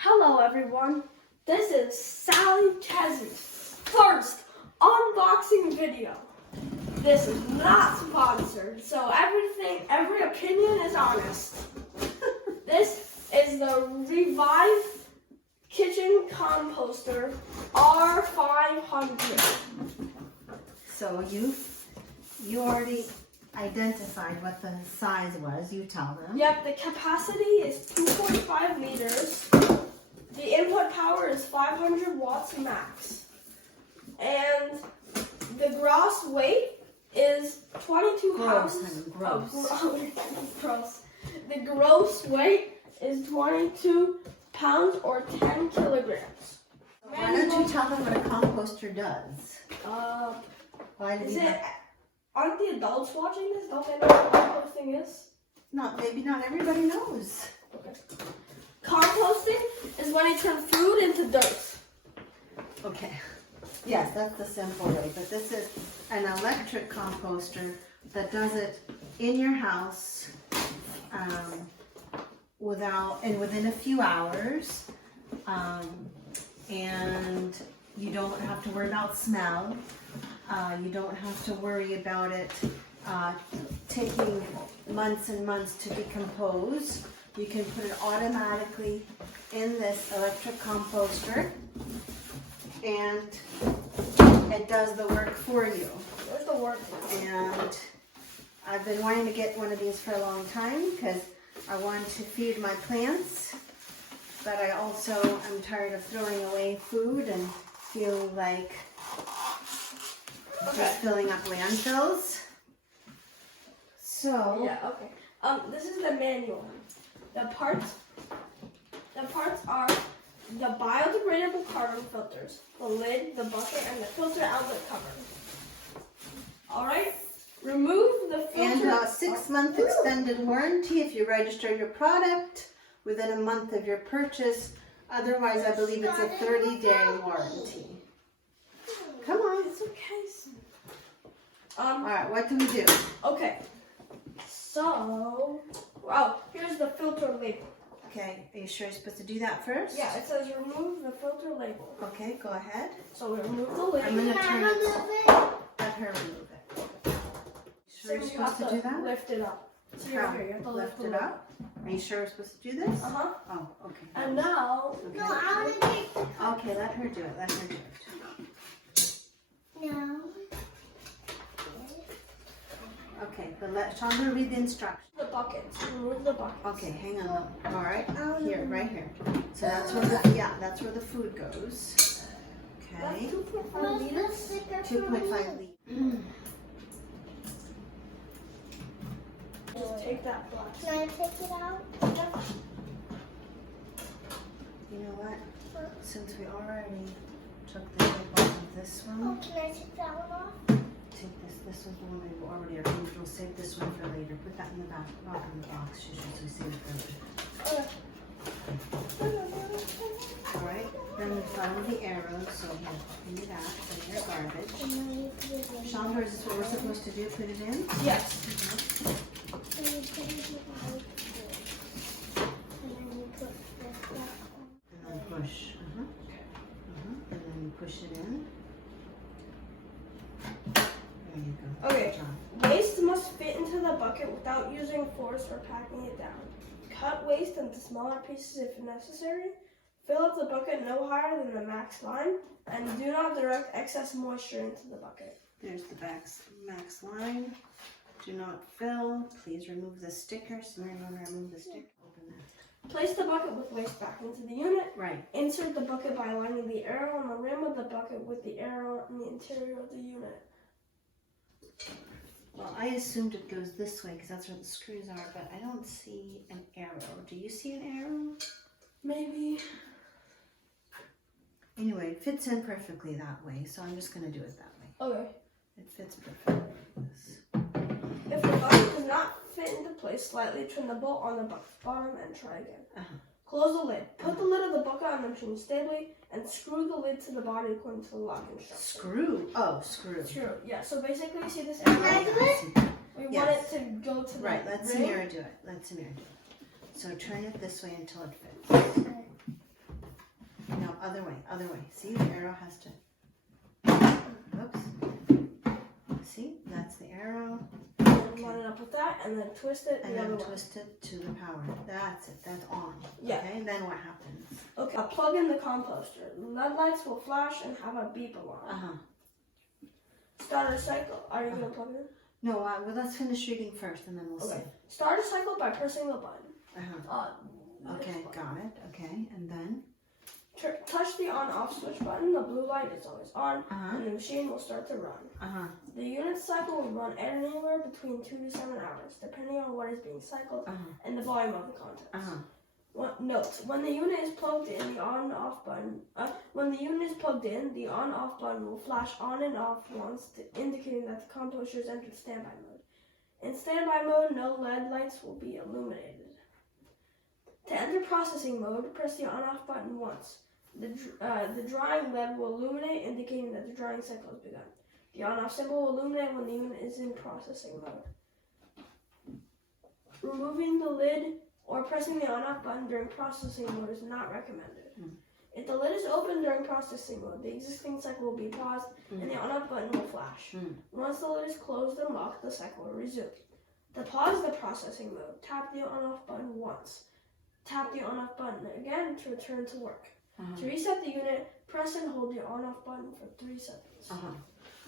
Hello everyone, this is Sally Chesney's first unboxing video. This is not sponsored, so every opinion is honest. This is the Revive Kitchen Composter R500. So you already identified what the size was, you tell them. Yep, the capacity is 2.5 liters. The input power is 500 watts max. And the gross weight is 22 pounds. Gross. Gross. The gross weight is 22 pounds or 10 kilograms. Why don't you tell them what a composter does? Aren't the adults watching this? Don't they know what composting is? Maybe not everybody knows. Okay. Composting is when you turn food into dirt. Okay. Yes, that's the simple way. But this is an electric composter that does it in your house within a few hours. And you don't have to worry about smell. You don't have to worry about it taking months and months to decompose. You can put it automatically in this electric composter and it does the work for you. Where's the work? And I've been wanting to get one of these for a long time because I want to feed my plants, but I also am tired of throwing away food and feel like just filling up landfills. So yeah, okay. This is the manual. The parts are the biodegradable carbon filters, the lid, the bucket, and the filter outlet cover. All right. Remove the filter. And 6-month extended warranty if you register your product within a month of your purchase. Otherwise, I believe it's a 30-day warranty. Come on. It's okay. All right, what do we do? Okay. So, here's the filter label. Okay, are you sure you're supposed to do that first? Yeah, it says remove the filter label. Okay, go ahead. So we remove the lid. I'm going to turn it. Let her remove it. Sure you're supposed to do that? Lift it up. So you're here, you have to lift it up. Are you sure we're supposed to do this? Uh-huh. Oh, okay. And now... Okay. No, I want to take the cup. Okay, let her do it. Let her do it. No. Okay, but let Chandra read the instructions. The buckets. Remove the buckets. Okay, hang on. All right, here, right here. So that's where the food goes. Okay. That's 2.5 liters. 2.5 liters. Just take that box. Can I take it out? You know what? Since we already took the lid off of this Oh, one, can I take that one off? take this. This was the one we already approved. We'll save this one for later. Put that in the back in the box. So we save it for later. All right. Then we follow the arrows. So here, clean it out. Put your garbage. And then you put it in. Chandra, is this what we're supposed to do? Put it in? Yes. And you put it in the bottom. And then you put this back on. And then push. And then you push it in. There you go. Okay. Good job. Waste must fit into the bucket without using force or packing it down. Cut waste into smaller pieces if necessary. Fill up the bucket no higher than the max line, and do not direct excess moisture into the bucket. There's the max line. Do not fill. Please remove the sticker. So remember to remove the sticker. Open that. Place the bucket with waste back into the unit. Right. Insert the bucket by aligning the arrow on the rim of the bucket with the arrow on the interior of the unit. Well, I assumed it goes this way because that's where the screws are, but I don't see an arrow. Do you see an arrow? Maybe. Anyway, it fits in perfectly that way, so I'm just going to do it that way. Okay. It fits perfectly like this. If the bucket does not fit into place, slightly turn the bolt on the bucket's bottom and try again. Close the lid. Put the lid of the bucket on the machine stably and screw the lid to the body according to the lock instructions. Screw? Oh, screw. Screw. Yeah, so basically you see this Can I arrow? do it? We want it to go to the Right, let rim. Samira do it. Let Samira do it. So turn it this way until it fits. other way. See, the arrow has to. Oops. See, that's the arrow. And line it up with that, and then twist it. And then twist it to the power. That's it. That's on. Yeah. Okay. Then what happens? Okay. Plug in the composter. LED lights will flash and have a beep alarm. Start a cycle. Are you gonna plug it in? No. Well, let's finish reading first, and then we'll see. Start a cycle by pressing the button. Okay. Got it. Okay. And then. Touch the on-off switch button. The blue light is always on, and the machine will start to run. The unit cycle will run anywhere between 2 to 7 hours, depending on what is being cycled and the volume of the contents. Note: when the unit is plugged in, the on-off button. When the unit is plugged in, the on-off button will flash on and off once, indicating that the composter has entered standby mode. In standby mode, no LED lights will be illuminated. To enter processing mode, press the on-off button once. The drying LED will illuminate, indicating that the drying cycle has begun. The on-off symbol will illuminate when the unit is in processing mode. Removing the lid or pressing the on-off button during processing mode is not recommended. If the lid is open during processing mode, the existing cycle will be paused and the on-off button will flash. Once the lid is closed and locked, the cycle will resume. To pause the processing mode, tap the on-off button once. Tap the on-off button again to return to work. To reset the unit, press and hold the on-off button for 3 seconds.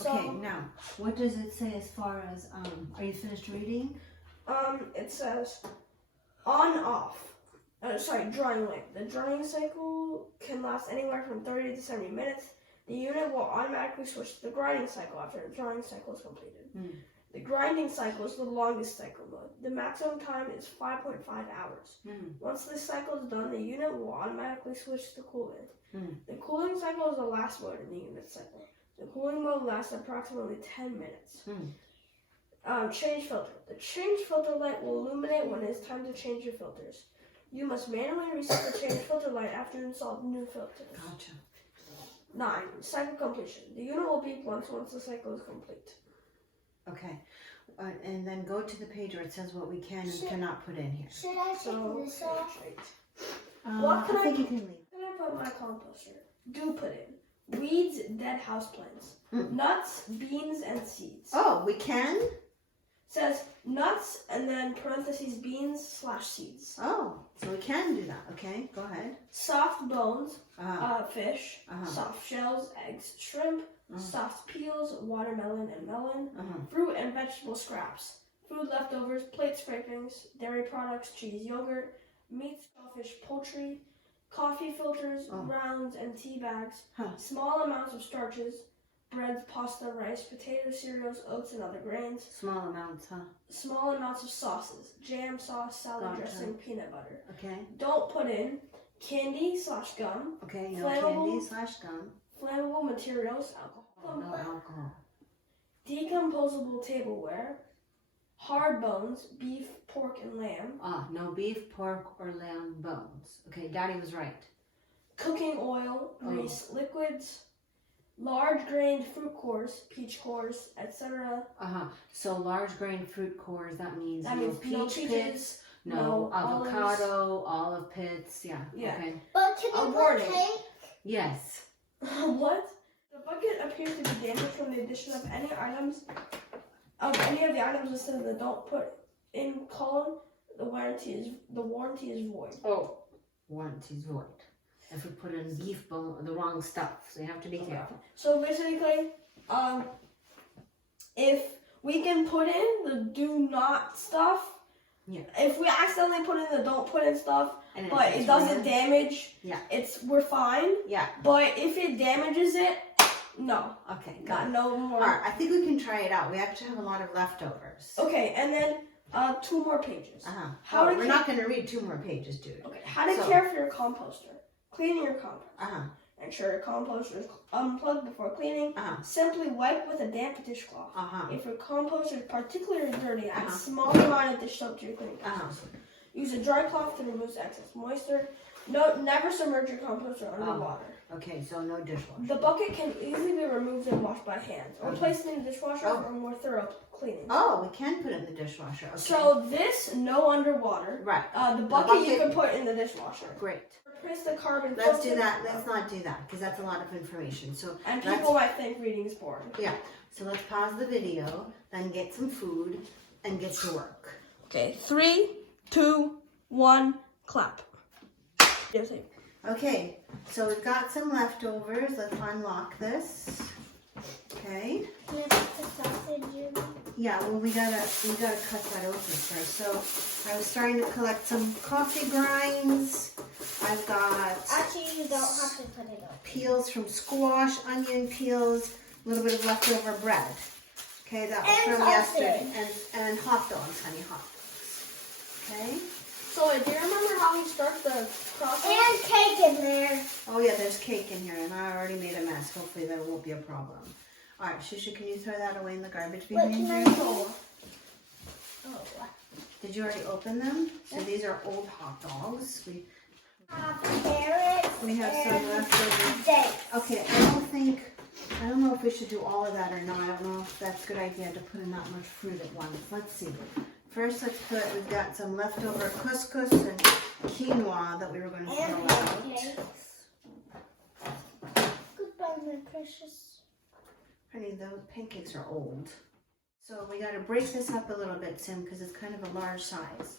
Okay, now, what does it say as far as, are you finished reading? It says on-off. Drying light. The drying cycle can last anywhere from 30 to 70 minutes. The unit will automatically switch to the grinding cycle after the drying cycle is completed. The grinding cycle is the longest cycle mode. The maximum time is 5.5 hours. Once this cycle is done, the unit will automatically switch to cooling. The cooling cycle is the last mode in the unit cycle. The cooling mode lasts approximately 10 minutes. Change filter. The change filter light will illuminate when it is time to change your filters. You must manually reset the change filter light after you install new filters. Gotcha. 9. Cycle completion. The unit will beep once the cycle is complete. Okay, and then go to the page where it says what we can and cannot put in here. Should I take this off? What can I think you can leave. Can I put in my composter? Do put in weeds, dead houseplants, nuts, beans, and seeds. Oh, we can? Says nuts and then parentheses beans/seeds. Oh, so we can do that. Okay, go ahead. Soft bones, fish, soft shells, eggs, shrimp, soft peels, watermelon and melon, fruit and vegetable scraps, food leftovers, plate scrapings, dairy products, cheese, yogurt, meat, shellfish, poultry, coffee filters, grounds and tea bags, small amounts of starches, breads, pasta, rice, potato, cereals, oats, and other grains. Small amounts, Small amounts of sauces, jam, sauce, salad dressing, peanut butter. Okay. Don't put in candy/gum. Okay, no candy/gum. Flammable materials, alcohol. No alcohol. Decomposable tableware, hard bones, beef, pork, and lamb. No beef, pork, or lamb bones. Okay, Daddy was right. Cooking oil, grease, liquids, large grained fruit cores, peach cores, etc. So large grain fruit cores, that means That no means no peach peaches, pits, no avocado, olive pits, yeah. Okay. But can you put cake? Yes. What? The bucket appears to be damaged from the addition of any of the items listed in the don't put in column. The warranty is void. Oh, warranty's void. If we put in beef bone, the wrong stuff, so you have to be careful. So basically, if we can put in the do not stuff, if we accidentally put in the don't put in stuff, but it doesn't damage, we're fine. Yeah. But if it damages it, no. Okay, got it. No more. All right, I think we can try it out. We actually have a lot of leftovers. Okay, and then 2 more pages. We're not going to read 2 more pages, dude. Okay, how to care for your composter. Cleaning your composter. Ensure your composter is unplugged before cleaning. Simply wipe with a damp dishcloth. If your composter is particularly dirty, add a small amount of dish soap to your cleaning process. Use a dry cloth to remove excess moisture. Never submerge your composter under water. Okay, so no dishwasher. The bucket can easily be removed and washed by hand, or placed in the dishwasher for a more thorough cleaning. Oh, we can put it in the dishwasher. Okay. So this, no underwater. Right. The bucket you can put in the dishwasher. Great. Press the carbon Let's filter. do that. Let's not do that because that's a lot of information. So And let's- people might think reading's boring. yeah. So let's pause the video, then get some food, and get to work. Okay, 3, 2, 1, clap. Yes, Okay, so we've got some leftovers. Let's unlock this. Okay. Can I put the sausage in? Yeah, well we gotta cut that open first. So I was starting to collect some coffee grinds. I've got Actually, you don't have to put it up. peels from squash, onion peels, a little bit of leftover bread. Okay, that was And from sausage. yesterday. And hot dogs, honey, hot dogs. Okay. So, do you remember how we start the process? And cake in there. Oh yeah, there's cake in here, and I already made a mess. Hopefully there won't be a problem. All right, Shusha, can you throw that away in the garbage What behind can I you? do? Oh. Did you already open them? So these are old hot dogs. Carrots. We have some and leftover. dates. Okay, I don't know if we should do all of that or not. I don't know if that's a good idea to put in that much fruit at once. Let's see. First, we've got some leftover couscous and quinoa that we were going to throw And out. pancakes. Goodbye, my precious. Honey, those pancakes are old. So we got to break this up a little bit, Sim, because it's kind of a large size.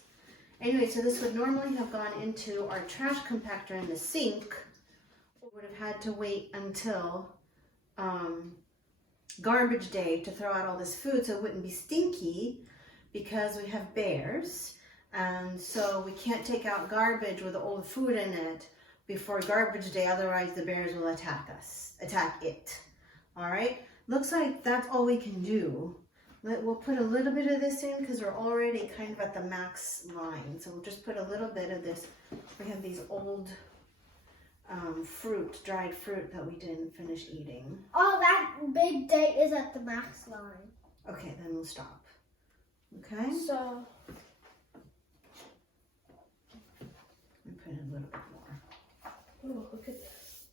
Anyway, so this would normally have gone into our trash compactor in the sink. We would have had to wait until garbage day to throw out all this food so it wouldn't be stinky because we have bears. And so we can't take out garbage with old food in it before garbage day, otherwise the bears will attack it. All right, looks like that's all we can do. We'll put a little bit of this in because we're already kind of at the max line. So we'll just put a little bit of this. We have these old dried fruit that we didn't finish eating. Oh, that big date is at the max line. Okay, then we'll stop. Okay? So, And put in a little bit more. oh, look at this.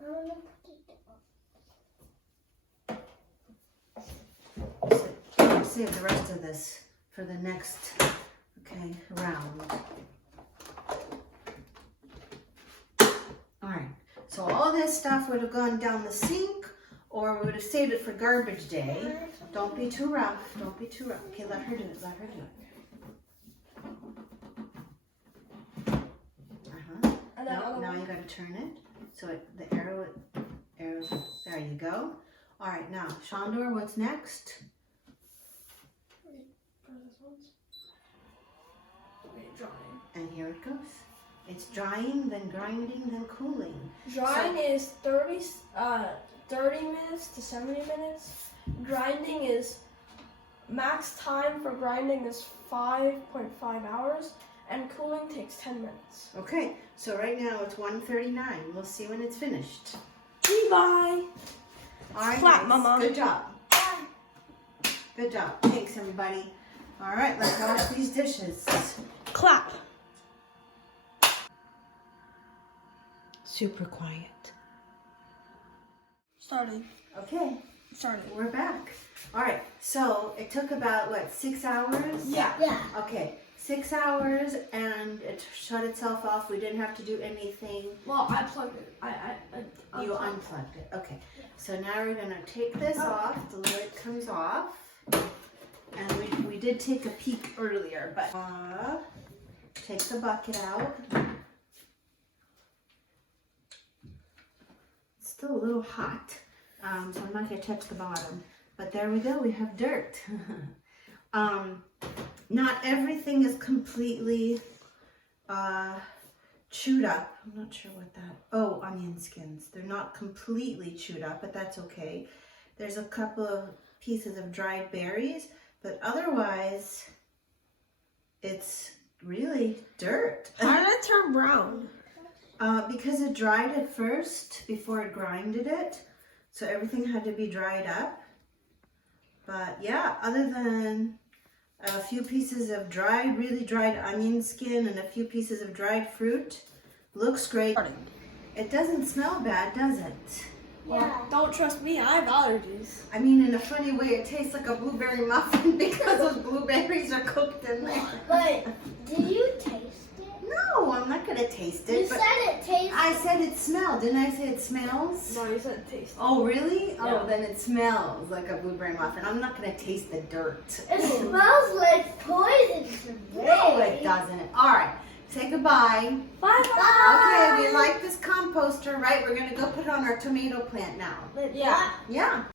I'm gonna put it down. Save the rest of this for the next, round. All right, so all this stuff would have gone down the sink or we would have saved it for garbage day. Don't be too rough, don't be too rough. Okay, let her do it, let her do it. And then Now you gotta turn it. So the arrow, there you go. All right, now, Shandor, what's next? Drying. And here it goes. It's drying, then grinding, then cooling. Drying is 30 minutes to 70 minutes. Grinding is max time for grinding is 5.5 hours, and cooling takes 10 minutes. Okay, so right now it's 1:39. We'll see when it's finished. Bye. All right, Clap, guys. Mama. Good job. Good job. Thanks, everybody. All right, let's wash these dishes. Clap. Super quiet. Starting. Okay, Starting. we're back. All right, so it took about, 6 hours? Yeah. Yeah. Okay, 6 hours, and it shut itself off. We didn't have to do anything. Well, I plugged it. You unplugged it. Okay, so now we're gonna take this off. The lid comes off. And we did take a peek earlier, but take the bucket out. It's still a little hot, so I'm not gonna touch the bottom. But there we go, we have dirt. Not everything is completely chewed up. I'm not sure what that, oh, onion skins. They're not completely chewed up, but that's okay. There's a couple of pieces of dried berries, but otherwise, it's really dirt. How did it turn brown? Because it dried it first before it grinded it, so everything had to be dried up. But yeah, other than a few pieces of really dried onion skin and a few pieces of dried fruit, looks great. It doesn't smell bad, does it? Yeah. Don't trust me, I have allergies. I mean, in a funny way, it tastes like a blueberry muffin because those blueberries are cooked in there. But did you taste it? No, I'm not gonna taste it. You but said it tastes. I said it smelled. Didn't I say it smells? No, you said taste. Oh, really? Yeah. Oh, then it smells like a blueberry muffin. I'm not gonna taste the dirt. It smells like poison to me. No, it doesn't. All right, say goodbye. Bye. Okay, we like this composter, right? We're gonna go put it on our tomato plant now. Yeah. Yeah.